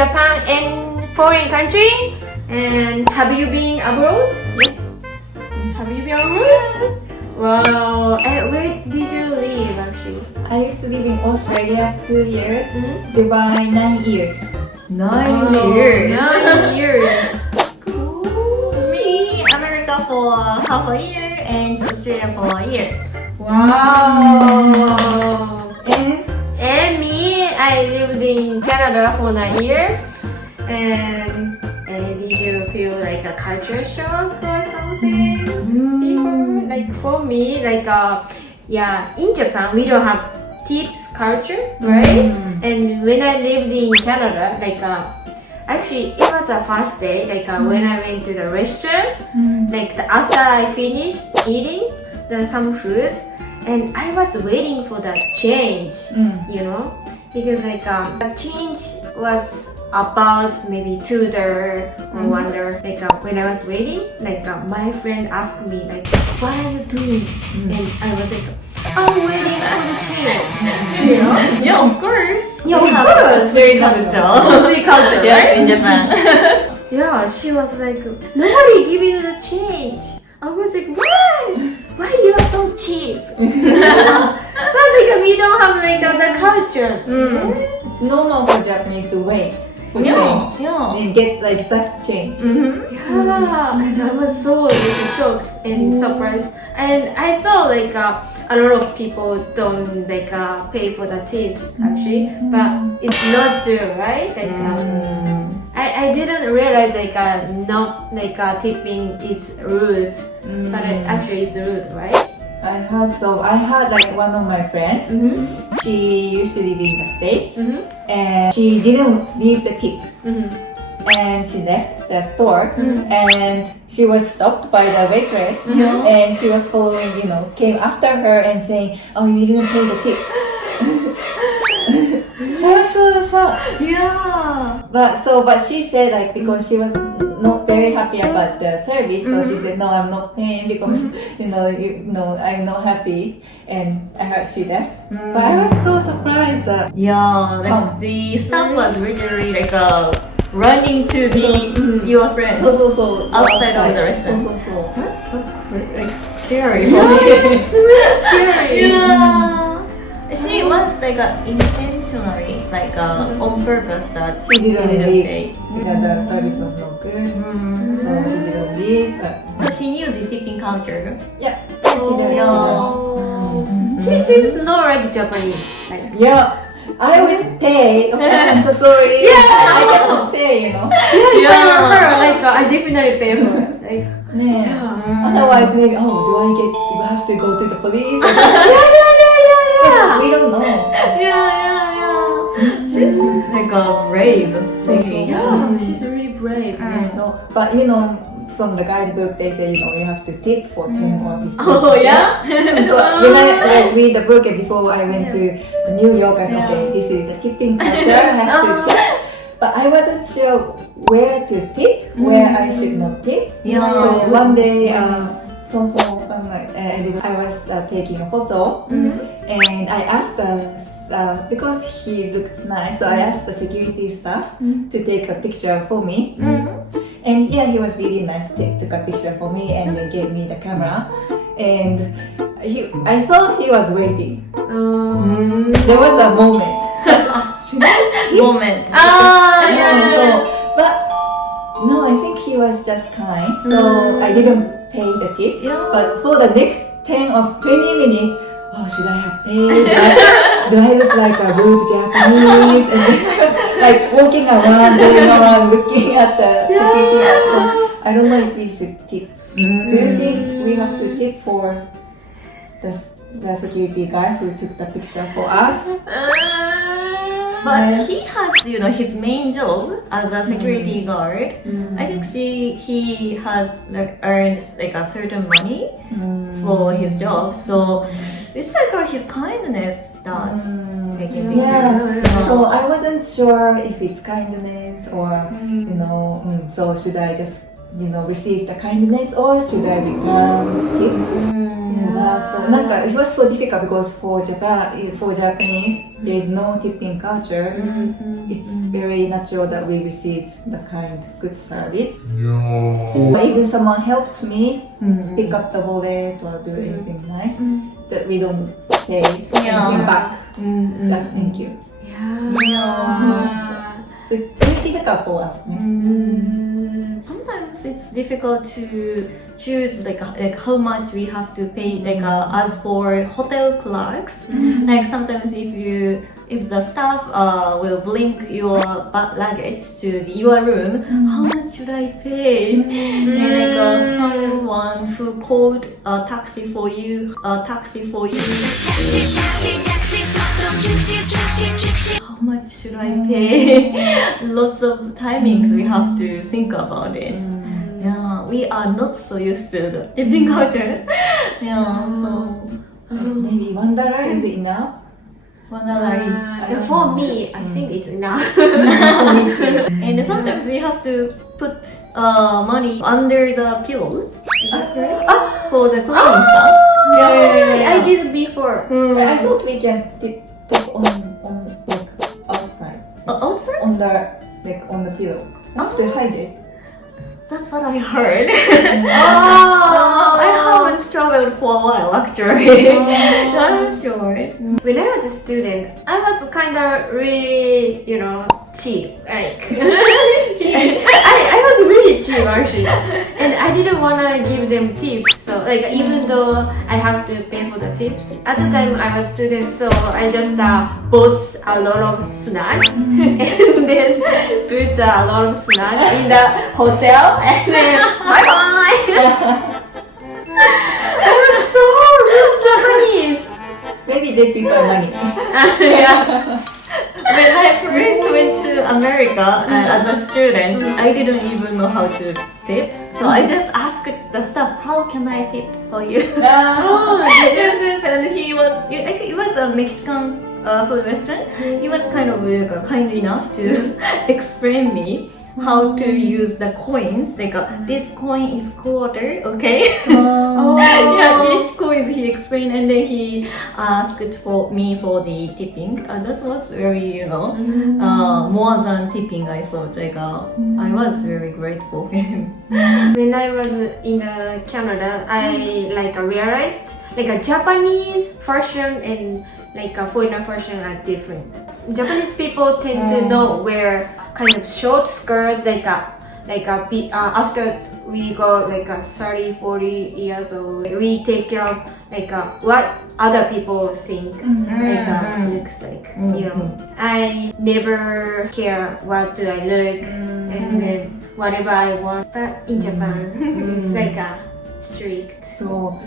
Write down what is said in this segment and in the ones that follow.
Japan and foreign country? And have you been abroad? Yes. Have you been abroad? Wow. And where did you live actually? I used to live in Australia 2 years, Dubai 9 years. 9 years. 9 years. Cool. Me, America for half a year and Australia for a year. Wow. And And me, I lived in Canada for 9 years. And did you feel like a culture shock or something? Before? Like for me, like in Japan we don't have tips culture, right? And when I lived in Canada, like actually it was the first day, like when I went to the restaurant, like after I finished eating some food, and I was waiting for the change, you know, because like the change was about maybe $2 or $1. Like when I was waiting, like my friend asked me like, "What are you doing?" And I was like, "I'm waiting for the change." You know? Yeah, of course. Yeah, We of have course. Very culture. Three culture, Yeah, right? in Japan. Yeah, she was like, "Nobody giving you the change." I was like, "Why? Why you are so cheap?" But like we don't have like the culture. it's normal for Japanese to wait for Yeah, change yeah. and get like exact change. Yeah, and I was so really shocked and surprised, and I thought like a lot of people don't like pay for the tips actually, but it's not true, right? Like I didn't realize like not like tipping is rude, but actually it's rude, right? I had like one of my friends. She used to live in the States, and she didn't leave the tip. And she left the store, and she was stopped by the waitress, and she was following, came after her and saying, "Oh, you didn't pay the tip." So I was so shocked. Yeah. But she said like because she was not very happy about the service, so she said, "No, I'm not paying because I'm not happy." And I heard she left. But I was so surprised that Yeah, like the staff was really like running to your friend so outside of the restaurant. So. That's so like scary for me. It's really scary. Yeah. She was like intentionally like on purpose that She didn't leave pay. because the service was not good, so she didn't leave. But So she knew the tipping culture. yeah, she did. She seems not like Japanese. Like, Yeah, I would pay. Okay, I'm so sorry. I cannot say, if I were her, like I definitely pay for it. Like, Yeah. Otherwise, maybe you have to go to the police. yeah. We don't know. Yeah. She's like brave. Maybe. Yeah, she's really brave. So, but from the guidebook, they say you have to tip for 10 or 15. Oh yeah. So when I read the book and before I went to New York, I said, okay, this is a tipping culture. I have to tip. But I wasn't sure where to tip, where I should not tip. Yeah. So one day, one night, I was taking a photo, and I asked because he looked nice, so I asked the security staff to take a picture for me. And yeah, he was really nice. Took a picture for me, and they gave me the camera. And I thought he was waiting. There was a moment. Moment. But no, I think he was just kind. So I didn't pay the tip. Yeah. But for the next 10 or 20 minutes, should I have paid? Do I look like a rude Japanese? And then I was like walking around, going around, looking at the security. I don't know if we should tip. Do you think we have to tip for the security guy who took the picture for us? But he has, his main job as a security guard. I think he has earned like a certain money for his job. So it's like his kindness that's taking pictures. Yeah. So I wasn't sure if it's kindness or so should I just receive the kindness or should I return tip? So, なんか it was so difficult because for Japanese, there is no tipping culture. It's very natural that we receive the good service. Even someone helps me pick up the wallet or do anything nice, that we don't pay anything back. That's thank you. So it's very difficult for us. Sometimes it's difficult to choose like how much we have to pay as for hotel clerks. Like sometimes if the staff will bring your luggage to your room, how much should I pay? And someone who called a taxi for you, how much should I pay? Lots of timings we have to think about it. Yeah, we are not so used to the tipping culture. Maybe $1 is enough. $1 each. For me, I think it's enough. And sometimes we have to put money under the pillows. For the cleaning stuff. I did before. I thought we can tip on like outside. Outside? On the pillow. Have to hide it. That's what I heard. Oh. I haven't traveled for a while actually. I'm not sure. When I was a student, I was kind of really, cheap. Like, I was really cheap actually, and I didn't want to give them tips. So like even though I have to pay for the tips, at the time I was a student, so I just bought a lot of snacks and then put a lot of snacks in the hotel, and then bye bye. I was so rude Japanese. Maybe they prefer money. Yeah. When I first went to America as a student, I didn't even know how to tip. So I just asked the staff, how can I tip for you? And he was, it was a Mexican food restaurant. He was kind of kind enough to explain me how to use the coins. Like this coin is quarter, okay? Yeah, each coin he explained, and then he asked for me for the tipping. That was very, more than tipping. I thought I was very grateful for him. When I was in Canada, I realized a Japanese fashion and a foreigner fashion are different. Japanese people tend to not wear kind of short skirt after we go 30-40 years old. We take care of what other people think looks like. I never care what do I look and then whatever I want. But in Japan, it's strict. So,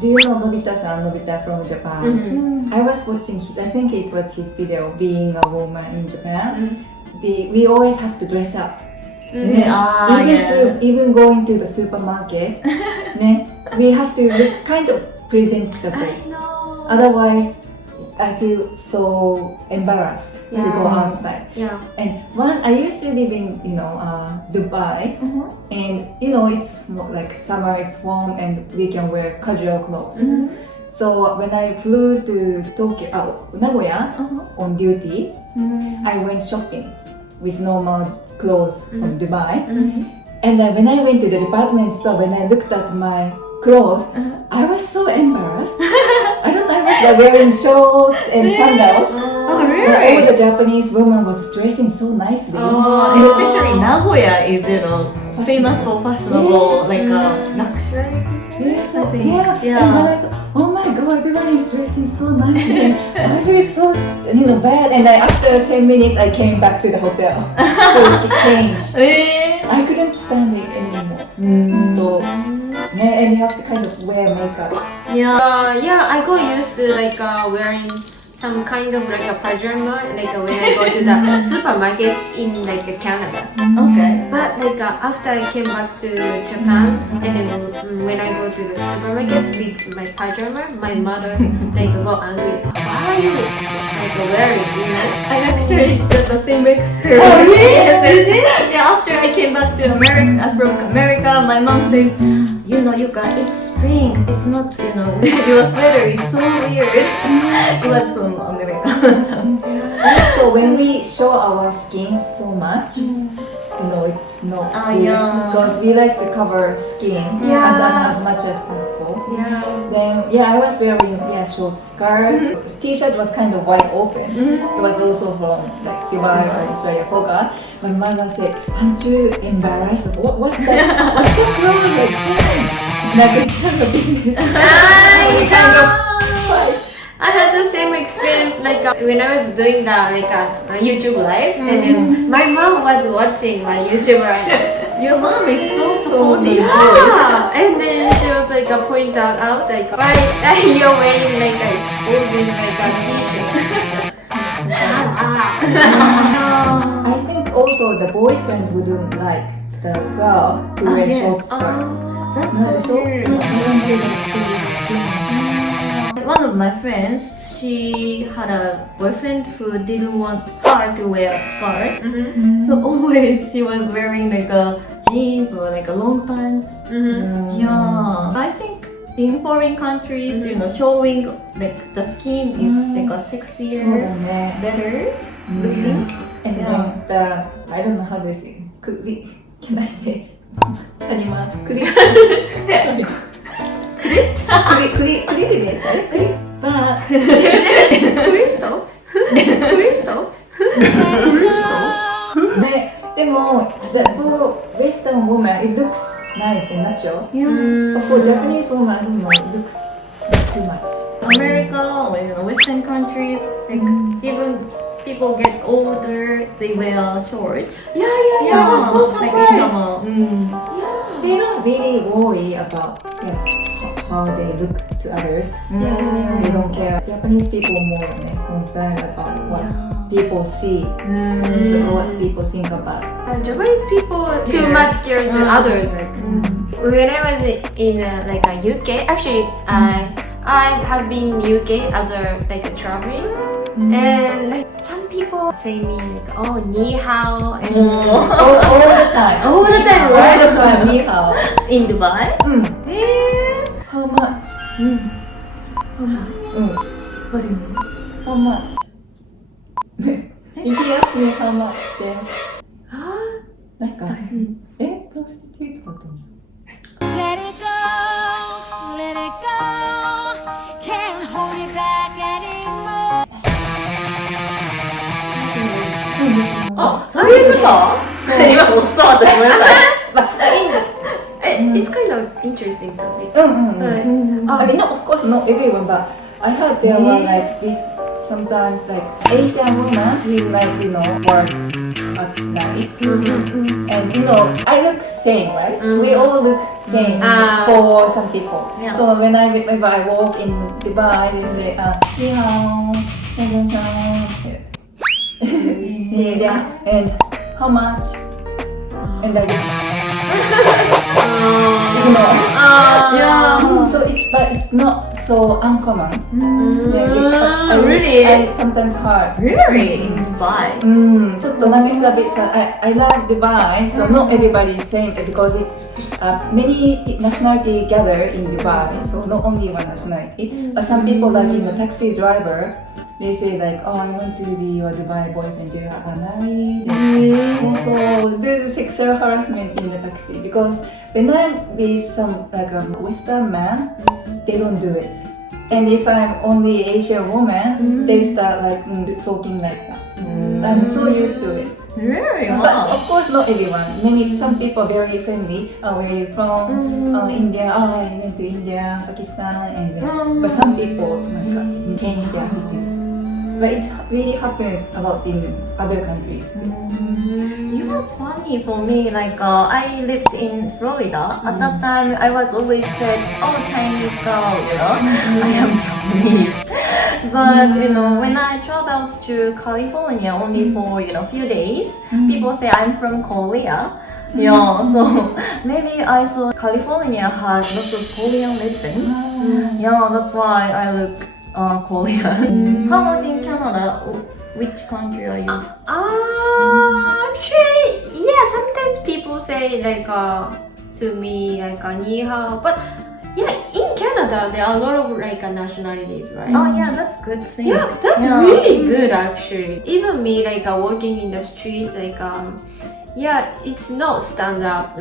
do you know Nobita from Japan? I was watching I think it was his video, being a woman in Japan. We always have to dress up. Even going to the supermarket, we have to look kind of presentable. I know. Otherwise, I feel so embarrassed to go outside. And I used to live in Dubai, and it's like summer is warm and we can wear casual clothes. So when I flew to Nagoya on duty, I went shopping with normal clothes from Dubai. And then when I went to the department store, when I looked at my clothes, I was so embarrassed. I was wearing shorts and sandals. Oh, really? All the Japanese woman was dressing so nicely. Especially Nagoya is, famous for fashionable, luxury. Yes, and when I thought, oh my god, everyone is dressing so nicely. And I feel so bad. And after 10 minutes, I came back to the hotel. So it changed. I couldn't stand it anymore. And you have to kind of wear makeup. I got used to wearing some kind of a pajama when I go to the supermarket in Canada. Okay. But after I came back to Japan, and then when I go to the supermarket with my pajama, my mother got angry. Why are you wearing? I actually did the same experience. Oh really? Yeah, after I came back to to America, from America, my mom says, you know, Yuka, it's spring. It's not, you know, your sweater is so weird. It was from America. So when we show our skin so much, you know, it's not good yeah. because we like to cover skin as much as possible. Yeah. Then I was wearing short skirt. T-shirt was kind of wide open. It was also from like Dubai or Australia, I forgot. My mother said, "Aren't you embarrassed? What's that? What's that clothes like change? Like it's just a business." We kind of fight. I had the same experience like when I was doing the like YouTube live, and then my mom was watching my YouTube live. Your mom is so supportive. Yeah, and then she was like point out like why you're wearing like exposing like a t-shirt. Shut up. I think also the boyfriend wouldn't like the girl to wear short skirt. That's so weird. One of my friends, she had a boyfriend who didn't want her to wear a skirt. So always she was wearing like a jeans or like a long pants. Yeah. I think in foreign countries, you know, showing like the skin is like a sexier, better looking. And then the, I don't know how to say, can I say? Anima, cleavage, but Crystals. でも for Western woman it looks nice and natural. Yeah. But for Japanese woman, I don't know, it looks too much. America or you know, Western countries, like even people get older, they wear shorts. Yeah. I was so like surprised. They don't really worry about how they look to others. They don't care. Japanese people more concerned about what people see, what people think about. Japanese people too much care to others. Like, when I was in like a UK, actually I have been UK as a like a traveling, and like some people say me like oh ni hao and all the time, ni hao. In Dubai? How much? What do you mean? How much? If he asks me how much, then なんか、プロスティチュートだと思う。Let it go, let it go. Can't hold you back anymore. あ、そういうこと今もそうだと思いました。it's kind of interesting to me. I mean, of course, not everyone, but I heard there were like this sometimes like Asian woman who like work at night, and I look same, right? We all look same for some people. Yeah. So whenever I walk in Dubai, they say, "Ni hao, and how much?" And I just. So it's not so uncommon. Really? I sometimes hard. Really? In Dubai? ちょっとなんか it's a bit sad. I love Dubai, so not everybody is same because it's many nationality gather in Dubai, so not only one nationality. But some people like in the taxi driver, they say like, oh, I want to be your Dubai boyfriend. Do you have a married? Also, there's sexual harassment in the taxi because when I'm with some like a Western man, they don't do it. And if I'm only Asian woman, they start like talking like that. I'm so used to it. Really? But of course, not everyone. Some people are very friendly. Where are you from? India. Oh, I went to India, Pakistan, and but some people change their attitude. But it really happens a lot in other countries too. You know, it's funny for me, like I lived in Florida. At that time, I was always said, oh, Chinese girl, I am Japanese. But, when I traveled to California only for, few days, people say I'm from Korea. Yeah, so maybe I saw California has lots of Korean residents. Yeah, that's why I look Korean. How about in Canada? Which country are you? Actually, yeah, sometimes people say say like to me like ni hao, but yeah, in Canada there are a lot of like nationalities, right? Oh yeah, that's good thing. Yeah, that's Yeah. really good actually. Even me like walking in the streets like yeah, it's not stand up.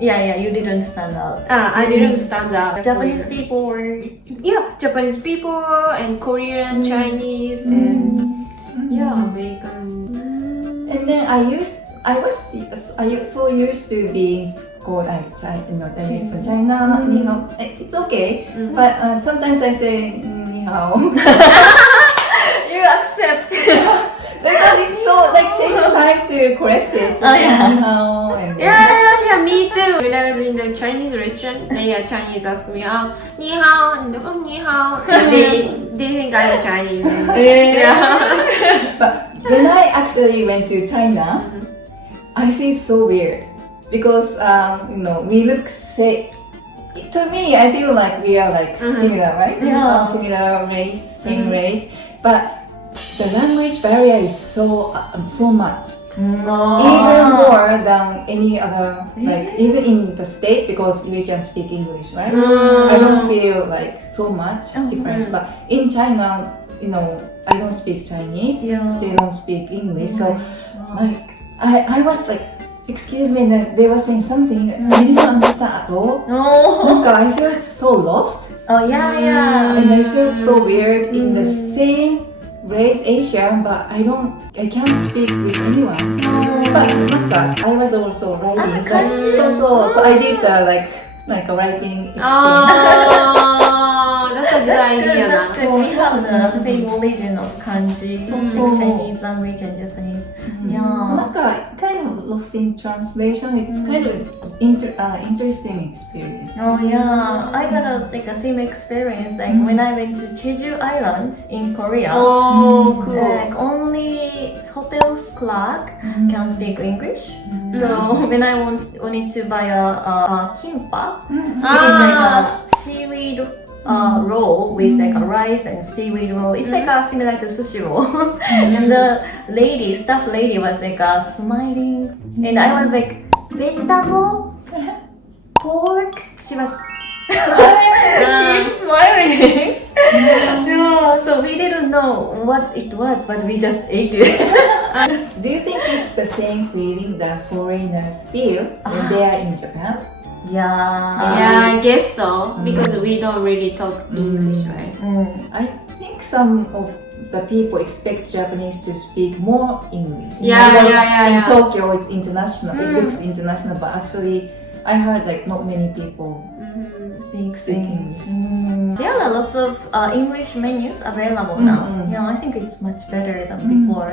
Yeah, you didn't stand out. I didn't stand up. Japanese people were Yeah, Japanese people and Korean, Chinese, and yeah, American. And then I was so used to being called from China, ni hao. It's okay, but sometimes I say ni hao you accept. because it's so like takes time to correct it. So Oh, yeah. ni hao and Yeah, me too. When I was in the Chinese restaurant, Chinese asked me, ni hao, and ni hao. And they think I'm Chinese. Yeah. But when I actually went to China, I feel so weird because we look to me I feel like we are like similar, right? Yeah. Similar race, same race, but the language barrier is so much. Even more than any other, like even in the States, because we can speak English, right? I don't feel like so much difference. But in China, I don't speak Chinese. Yeah. They don't speak English. So like I was like, excuse me, and then they were saying something I didn't understand at all. No. I felt so lost, Oh yeah. and I felt so weird in the same race, Asian, but I can't speak with anyone. But I was also writing, so I did like a writing exchange. Oh, that's a good idea. That's good. We have the same origin of kanji, like Chinese language and Japanese. Yeah. Kind of lost in translation. It's kind of interesting experience. Oh yeah, I got a same experience like when I went to Jeju Island in Korea. Oh, cool. Like only hotel's clerk can speak English. So when I wanted to buy a kimbap, it is like a seaweed roll with like a rice and seaweed roll. It's like similar to sushi roll. And the staff lady was like smiling, and I was like, vegetable, pork. She was keep smiling. No, so we didn't know what it was, but we just ate it. Do you think it's the same feeling that foreigners feel when they are in Japan? Yeah, I guess so. Because we don't really talk English, right? I think some of the people expect Japanese to speak more English. Yeah, Because yeah. in Tokyo, it's international. It looks international, but actually, I heard like not many people speak English. There are lots of English menus available now. Yeah, I think it's much better than before.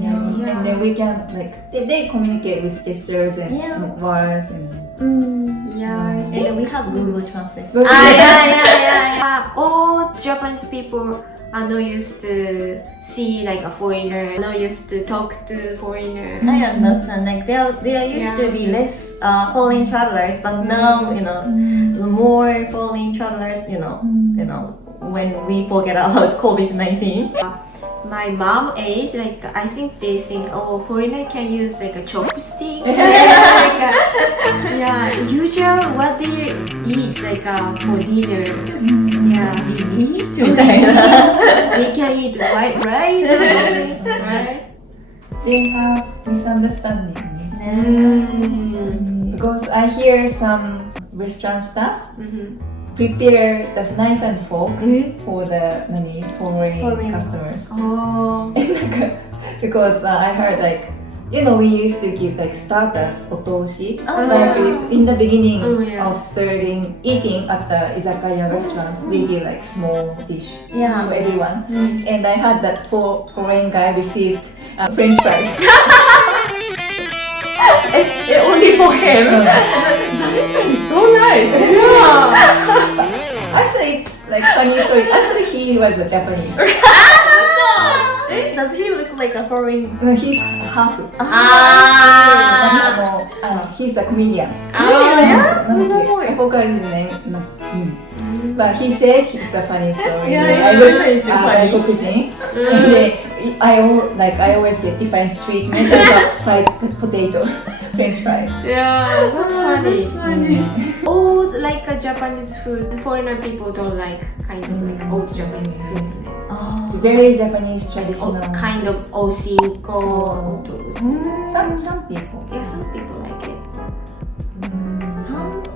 Yeah. And then we can they communicate with gestures and words and. Yeah, I And then we have Google Translate. yeah. All Japanese people are not used to see like a foreigner, not used to talk to foreigner. I understand. Like there used to be less foreign travelers, but now more foreign travelers. When we forget about COVID-19. My mom age, like I think they think, foreigner can use like a chopstick. Usually what they eat like for dinner. They can eat white rice, right? They have misunderstanding. Because I hear some restaurant staff prepare the knife and fork for the foreign customers. Oh. Because I heard we used to give starters, otoshi. It's in the beginning of eating at the izakaya restaurants, we give small dish for everyone. And I had that foreign guy received French fries. Only for him. The restaurant is so nice. Actually, it's funny story. Actually, he was a Japanese. Does he look like a foreign? No, he's half. He's a comedian. I forgot his name. But he said it's a funny story. I look 外国人。で I always get different treatment of fried potato, French fries. Yeah, that's funny. That's funny. Old like a Japanese food. Foreigner people don't like kind of like old Japanese food. Oh. It's very Japanese traditional. Kind of oshinko. Some people. Yeah, some people like it.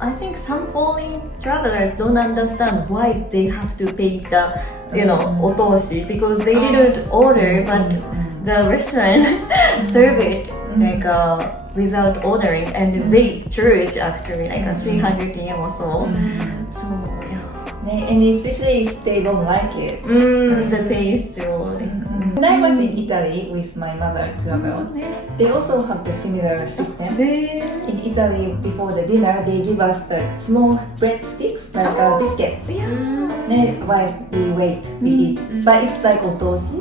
I think some foreign travelers don't understand why they have to pay the, otoshi, because they didn't order, but the restaurant serve it like without ordering, and they charge actually like a 300 yen or so. So yeah. And especially if they don't like it. The taste or When I was in Italy with my mother travel, they also have the similar system. In Italy, before the dinner, they give us the small breadsticks, like biscuits. While we wait, we eat. But it's like otoshi.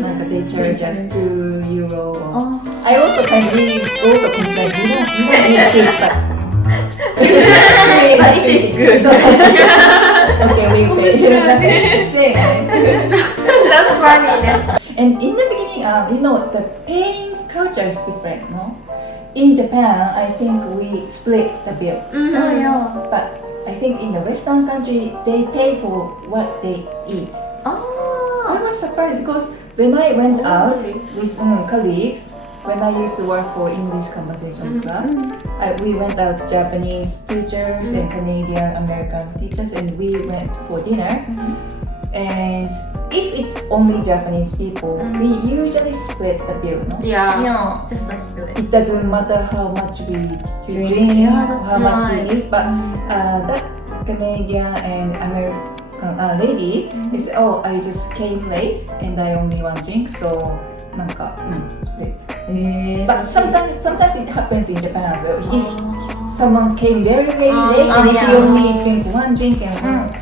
Like they charge us €2. I also we also complain, we don't eat this, but it is good. Okay, we pay. Same. That's funny. And in the beginning, the paying culture is different, no? In Japan, I think we split the bill. Oh yeah. But I think in the Western country, they pay for what they eat. I was surprised because when I went out with colleagues, when I used to work for English conversation class, we went out Japanese teachers and Canadian American teachers, and we went for dinner. And if it's only Japanese people, we usually split the bill, no? Yeah. No, just a split. It doesn't matter how much we drink, how much we eat, but that Canadian and American lady is, I just came late and I only one drink, so split. But sometimes it happens in Japan as well. If someone came very late, and if you only drink one drink and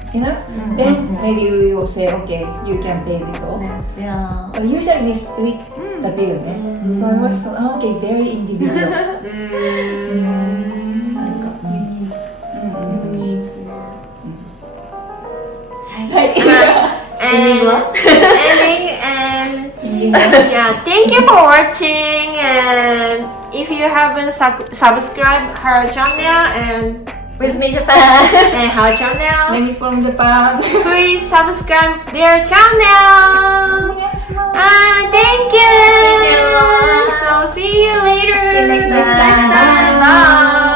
then maybe we will say, okay, you can pay little. Yeah. But usually we split the bill, so I was okay, very individual. Yeah, thank you for watching, and if you haven't subscribed her channel and With me Japan. and her channel, Lemi from Japan. please subscribe their channel. Thank you. Thank you. So see you later. See you next time. Bye.